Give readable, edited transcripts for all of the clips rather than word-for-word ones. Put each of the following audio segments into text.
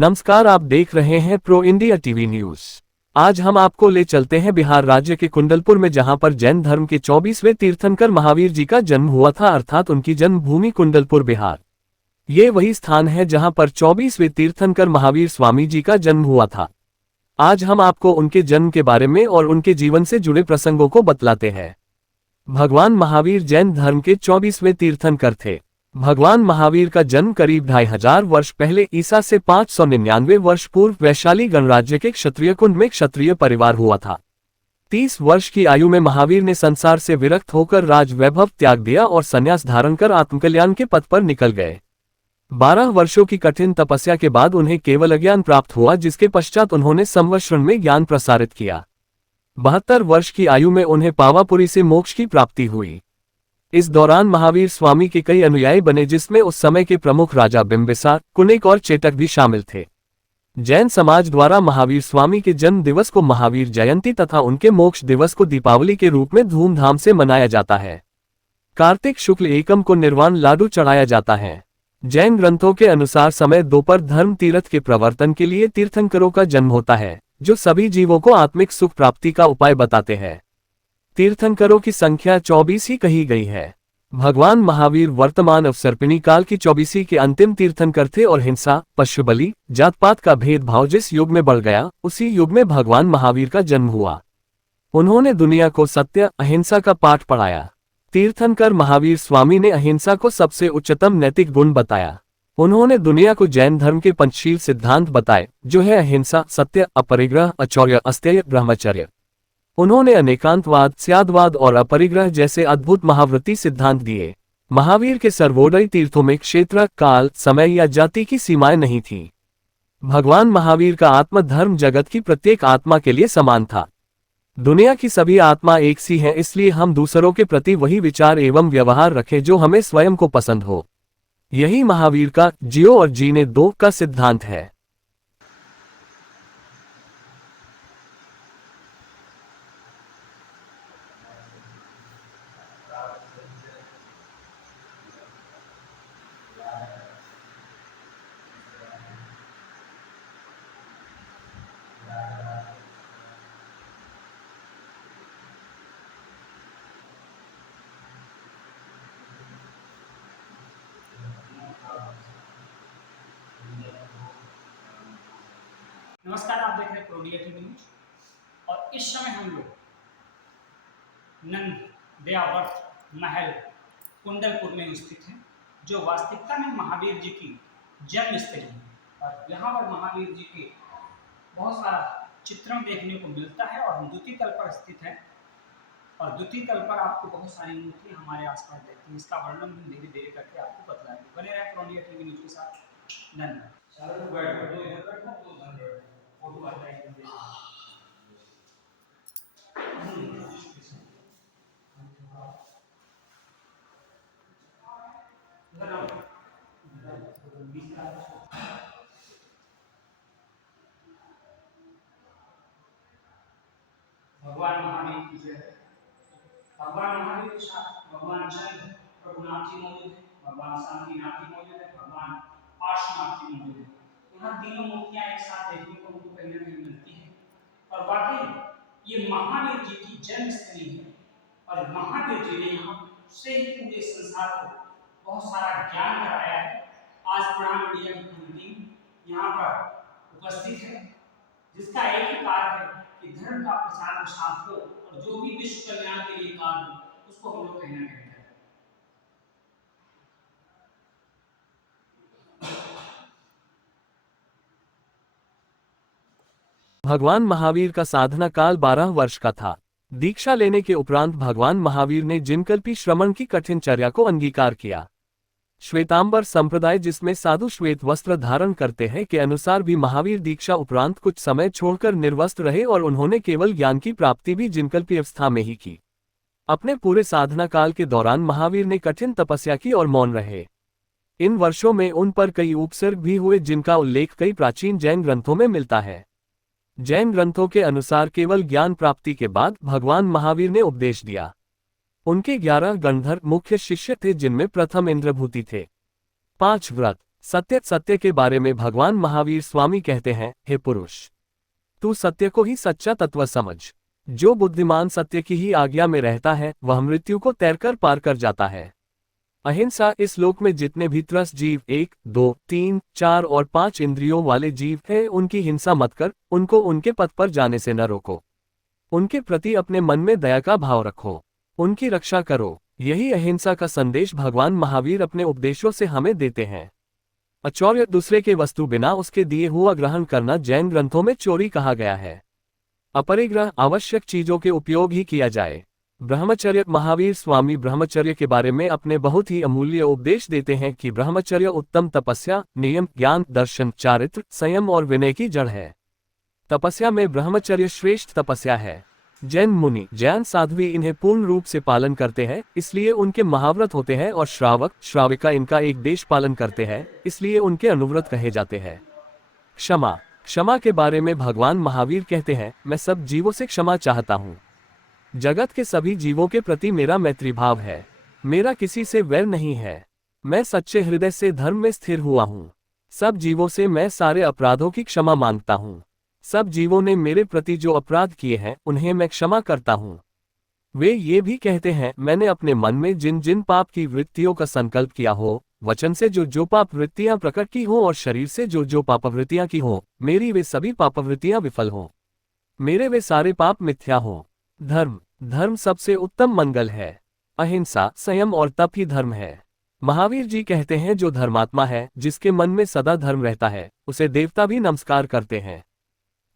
नमस्कार, आप देख रहे हैं प्रो इंडिया टीवी न्यूज। आज हम आपको ले चलते हैं बिहार राज्य के कुंडलपुर में, जहां पर जैन धर्म के 24वें तीर्थंकर महावीर जी का जन्म हुआ था, अर्थात उनकी जन्मभूमि कुंडलपुर बिहार। ये वही स्थान है जहां पर 24वें तीर्थंकर महावीर स्वामी जी का जन्म हुआ था। आज हम आपको उनके जन्म के बारे में और उनके जीवन से जुड़े प्रसंगों को बतलाते हैं। भगवान महावीर जैन धर्म के 24वें तीर्थंकर थे। भगवान महावीर का जन्म करीब 2500 वर्ष पहले ईसा से 599 वर्ष पूर्व वैशाली गणराज्य के क्षत्रिय कुंड में क्षत्रिय परिवार हुआ था। 30 वर्ष की आयु में महावीर ने संसार से विरक्त होकर राज वैभव त्याग दिया और संन्यास धारण कर आत्मकल्याण के पथ पर निकल गए। 12 वर्षों की कठिन तपस्या के बाद उन्हें केवल ज्ञान प्राप्त हुआ, जिसके पश्चात उन्होंने संवत्सरण में ज्ञान प्रसारित किया। 72 वर्ष की आयु में उन्हें पावापुरी से मोक्ष की प्राप्ति हुई। इस दौरान महावीर स्वामी के कई अनुयायी बने, जिसमें उस समय के प्रमुख राजा बिंबिसार, कुनिक और चेटक भी शामिल थे। जैन समाज द्वारा महावीर स्वामी के जन्म दिवस को महावीर जयंती तथा उनके मोक्ष दिवस को दीपावली के रूप में धूमधाम से मनाया जाता है। कार्तिक शुक्ल एकम को निर्वाण लाडू चढ़ाया जाता है। जैन ग्रंथों के अनुसार समय दोपहर धर्म तीर्थ के प्रवर्तन के लिए तीर्थंकरों का जन्म होता है, जो सभी जीवों को आत्मिक सुख प्राप्ति का उपाय बताते हैं। तीर्थंकरों की संख्या 24 ही कही गई है। भगवान महावीर वर्तमान अवसर्पिणी काल की 24वीं के अंतिम तीर्थंकर थे और हिंसा, पशु बलि, जात पात का भेदभाव जिस युग में बढ़ गया, उसी युग में भगवान महावीर का जन्म हुआ। उन्होंने दुनिया को सत्य, अहिंसा का पाठ पढ़ाया। तीर्थंकर महावीर स्वामी ने अहिंसा को सबसे उच्चतम नैतिक गुण बताया। उन्होंने दुनिया को जैन धर्म के पंचशील सिद्धांत बताए, जो है अहिंसा, सत्य, अपरिग्रह, अचौर्य, अस्तेय, ब्रह्मचर्य। उन्होंने अनेकांतवाद, स्यादवाद और अपरिग्रह जैसे अद्भुत महाव्रती सिद्धांत दिए। महावीर के सर्वोदय तीर्थों में क्षेत्र, काल, समय या जाति की सीमाएं नहीं थीं। भगवान महावीर का आत्म धर्म जगत की प्रत्येक आत्मा के लिए समान था। दुनिया की सभी आत्मा एक सी हैं, इसलिए हम दूसरों के प्रति वही विचार एवं व्यवहार रखें जो हमें स्वयं को पसंद हो। यही महावीर का जियो और जीने दो का सिद्धांत है। नमस्कार, आप देख रहे हैं प्रो इंडिया टीवी न्यूज। और इस समय हम लोग नंद दयावर्त महल कुंडलपुर में स्थित हैं, जो वास्तविकता में महावीर जी की जन्म स्थली है। और यहाँ पर महावीर जी के बहुत सारा चित्रण देखने को मिलता है और हम द्वितीय तल पर स्थित हैं। और द्वितीय तल पर आपको बहुत सारी मूर्तियाँ हमारे आसपास देखती हैं। इसका वर्णन हम धीरे धीरे करके आपको बतलाएंगे। बने रहे प्रो इंडिया टीवी न्यूज के साथ। धन्यवाद। भगवान महावीर की जय। भगवान महावीर के साथ भगवान चंद्र प्रभुनाथ जी मौजूद है, भगवान शांतिनाथ जी मौजूद है, भगवान पार्श्वनाथ जी मौजूद है। यहाँ तीनों मूर्तियां एक साथ देखने को हमको कहीं ना कहीं मिलती है। और वाकई ये महावीर जी की जन्म स्थली है। और महावीर जी ने यहाँ से ही पूरे संसार को बहुत सारा ज्ञान कराया है। आज प्रणाम मीडिया की पूरी टीम यहाँ पर उपस्थित है, जिसका एक ही कार्य है कि धर्म का प्रचार प्रसार हो और जो भी विश्व कल्याण के लिए कार्य हो, उसको हम लोग कहीं ना कहीं करें। भगवान महावीर का साधना काल 12 वर्ष का था। दीक्षा लेने के उपरांत भगवान महावीर ने जिनकल्पी श्रमण की कठिन चर्या को अंगीकार किया। श्वेतांबर संप्रदाय, जिसमें साधु श्वेत वस्त्र धारण करते हैं, के अनुसार भी महावीर दीक्षा उपरांत कुछ समय छोड़कर निर्वस्त्र रहे और उन्होंने केवल ज्ञान की प्राप्ति भी जिनकल्पी अवस्था में ही की। अपने पूरे साधना काल के दौरान महावीर ने कठिन तपस्या की और मौन रहे। इन वर्षों में उन पर कई उपसर्ग भी हुए, जिनका उल्लेख कई प्राचीन जैन ग्रंथों में मिलता है। जैन ग्रंथों के अनुसार केवल ज्ञान प्राप्ति के बाद भगवान महावीर ने उपदेश दिया। उनके 11 गणधर मुख्य शिष्य थे, जिनमें प्रथम इंद्रभूति थे। 5 व्रत, सत्य सत्य के बारे में भगवान महावीर स्वामी कहते हैं, हे पुरुष, तू सत्य को ही सच्चा तत्व समझ। जो बुद्धिमान सत्य की ही आज्ञा में रहता है वह मृत्यु को तैरकर पार कर जाता है। अहिंसा। इस लोक में जितने भी त्रस्त जीव 1, 2, 3, 4 और 5 इंद्रियों वाले जीव हैं, उनकी हिंसा मत कर, उनको उनके पथ पर जाने से न रोको। उनके प्रति अपने मन में दया का भाव रखो, उनकी रक्षा करो। यही अहिंसा का संदेश भगवान महावीर अपने उपदेशों से हमें देते हैं। अचौर्य। दूसरे के वस्तु बिना उसके दिए हुआ ग्रहण करना जैन ग्रंथों में चोरी कहा गया है। अपरिग्रह। आवश्यक चीजों के उपयोग ही किया जाए। ब्रह्मचर्य। महावीर स्वामी ब्रह्मचर्य के बारे में अपने बहुत ही अमूल्य उपदेश देते हैं कि ब्रह्मचर्य उत्तम तपस्या, नियम, ज्ञान, दर्शन, चारित्र, संयम और विनय की जड़ है। तपस्या में ब्रह्मचर्य श्रेष्ठ तपस्या है। जैन मुनि, जैन साध्वी इन्हें पूर्ण रूप से पालन करते हैं, इसलिए उनके महाव्रत होते हैं, और श्रावक श्राविका इनका एक देश पालन करते हैं, इसलिए उनके अनुव्रत कहे जाते हैं। क्षमा। क्षमा के बारे में भगवान महावीर कहते हैं, मैं सब जीवों से क्षमा चाहता हूँ। जगत के सभी जीवों के प्रति मेरा मैत्री भाव है। मेरा किसी से वैर नहीं है। मैं सच्चे हृदय से धर्म में स्थिर हुआ हूँ। सब जीवों से मैं सारे अपराधों की क्षमा मांगता हूँ। सब जीवों ने मेरे प्रति जो अपराध किए हैं उन्हें मैं क्षमा करता हूँ। वे ये भी कहते हैं, मैंने अपने मन में जिन जिन पाप की वृत्तियों का संकल्प किया हो, वचन से जो जो पाप वृत्तियां प्रकट की हो और शरीर से जो जो पापवृत्तियां की हो, मेरी वे सभी पापवृत्तियां विफल हो। मेरे वे सारे पाप मिथ्या हो। धर्म। धर्म सबसे उत्तम मंगल है। अहिंसा, संयम और तप ही धर्म है। महावीर जी कहते हैं, जो धर्मात्मा है, जिसके मन में सदा धर्म रहता है, उसे देवता भी नमस्कार करते हैं।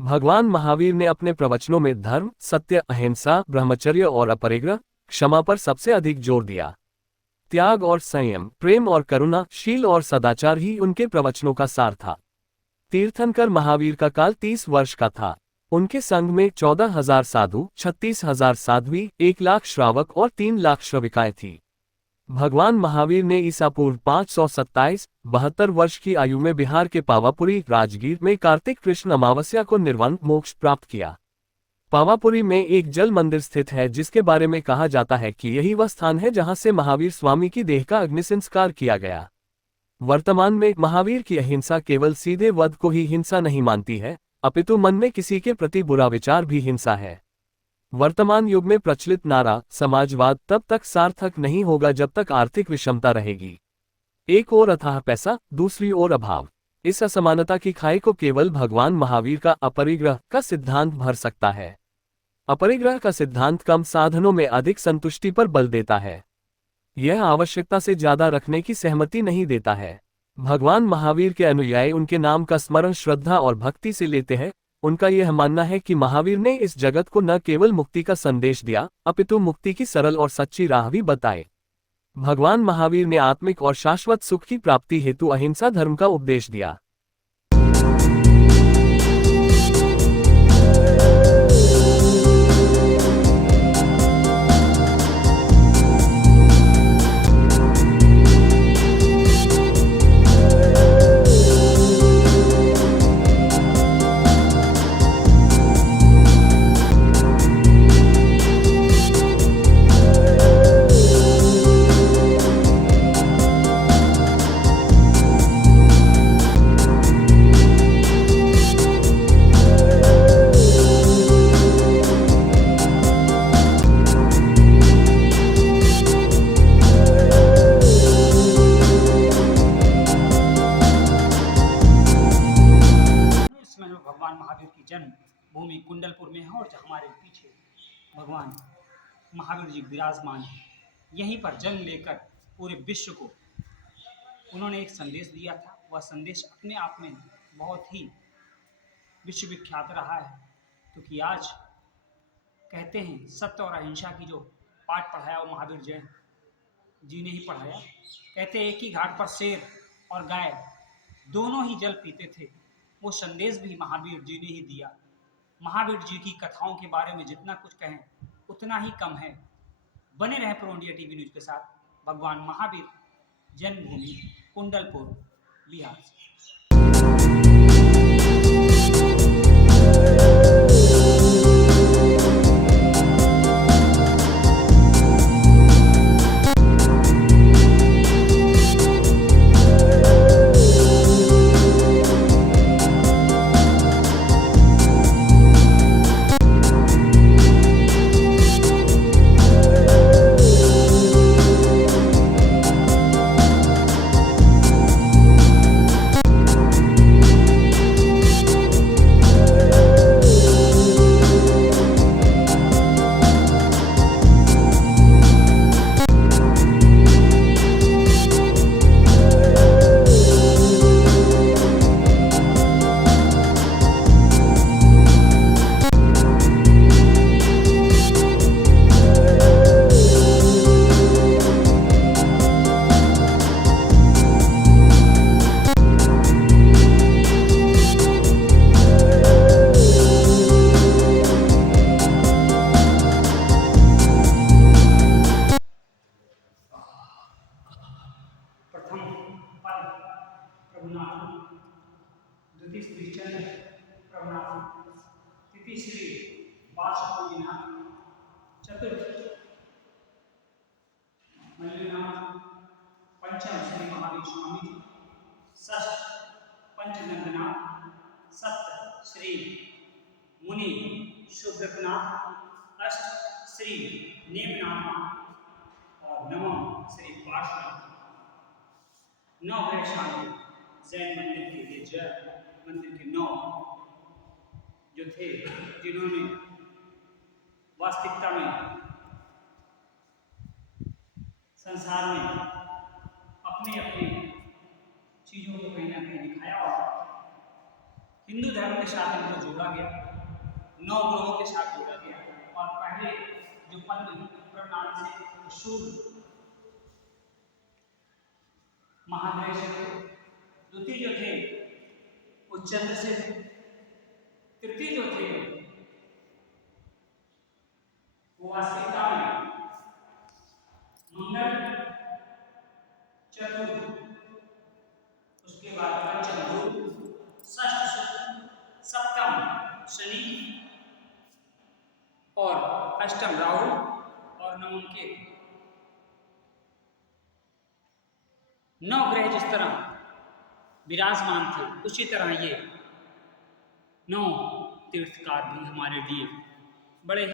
भगवान महावीर ने अपने प्रवचनों में धर्म, सत्य, अहिंसा, ब्रह्मचर्य और अपरिग्रह, क्षमा पर सबसे अधिक जोर दिया। त्याग और संयम, प्रेम और करुणा, शील और सदाचार ही उनके प्रवचनों का सार था। तीर्थंकर महावीर का काल 30 वर्ष का था। उनके संग में 14,000 साधु, 36,000 साध्वी, 1 लाख श्रावक और 3 लाख श्रविकाएं थी। भगवान महावीर ने ईसा पूर्व 527-72 वर्ष की आयु में बिहार के पावापुरी, राजगीर में कार्तिक कृष्ण अमावस्या को निर्वाण मोक्ष प्राप्त किया। पावापुरी में एक जल मंदिर स्थित है, जिसके बारे में कहा जाता है कि यही वह स्थान है जहां से महावीर स्वामी की देह का अग्नि संस्कार किया गया। वर्तमान में महावीर की अहिंसा केवल सीधे वध को ही हिंसा नहीं मानती है, अपितु मन में किसी के प्रति बुरा विचार भी हिंसा है। वर्तमान युग में प्रचलित नारा समाजवाद तब तक सार्थक नहीं होगा जब तक आर्थिक विषमता रहेगी। एक ओर अथाह पैसा, दूसरी ओर अभाव। इस असमानता की खाई को केवल भगवान महावीर का अपरिग्रह का सिद्धांत भर सकता है। अपरिग्रह का सिद्धांत कम साधनों में अधिक संतुष्टि पर बल देता है। यह आवश्यकता से ज्यादा रखने की सहमति नहीं देता है। भगवान महावीर के अनुयायी उनके नाम का स्मरण श्रद्धा और भक्ति से लेते हैं। उनका यह मानना है कि महावीर ने इस जगत को न केवल मुक्ति का संदेश दिया, अपितु मुक्ति की सरल और सच्ची राह भी बताए। भगवान महावीर ने आत्मिक और शाश्वत सुख की प्राप्ति हेतु अहिंसा धर्म का उपदेश दिया। भगवान महावीर की जन्म भूमि कुंडलपुर में है और हमारे पीछे भगवान महावीर जी विराजमान हैं। यहीं पर जन्म लेकर पूरे विश्व को उन्होंने एक संदेश दिया था। वह संदेश अपने आप में बहुत ही विश्वविख्यात रहा है, क्योंकि आज कहते हैं सत्य और अहिंसा की जो पाठ पढ़ाया वो महावीर जैन जी ने ही पढ़ाया। कहते हैं एक ही घाट पर शेर और गाय दोनों ही जल पीते थे, वो संदेश भी महावीर जी ने ही दिया। महावीर जी की कथाओं के बारे में जितना कुछ कहें उतना ही कम है। बने रहें प्रो इंडिया टीवी न्यूज़ के साथ। भगवान महावीर जन्मभूमि कुंडलपुर, बिहार। पंचम श्री महावीर स्वामी जी, षष्ठ पंचनंदनाथ, सप्त श्री मुनि सुब्रतनाथ, अष्ट श्री नेमनाथ और नवम श्री पार्श्वनाथ। नौ ग्रह शांति जैन मंदिर के लिए जैन मंदिर के नौ जो थे जिन्होंने वास्तविकता में संसार में अपने अपने चीजों को कहीं ना कहीं दिखाया और हिंदू धर्म के साथ इनको जोड़ा गया, नौ ग्रहों के साथ जोड़ा गया। और पहले जो पंथ नाम से सूर्य महाग्रह से थे, द्वितीय जो थे वो चंद्र से थे, तृतीय जो थे वो वास्तविकता में मंगल, चतुर्थ, उसके बाद पंचम गुरु, षष्ठ शुक्र, सप्तम शनि और अष्टम राहु और नवम केतु। नौ ग्रह जिस तरह विराजमान थे उसी तरह ये नौ तीर्थकार भी हमारे लिए बड़े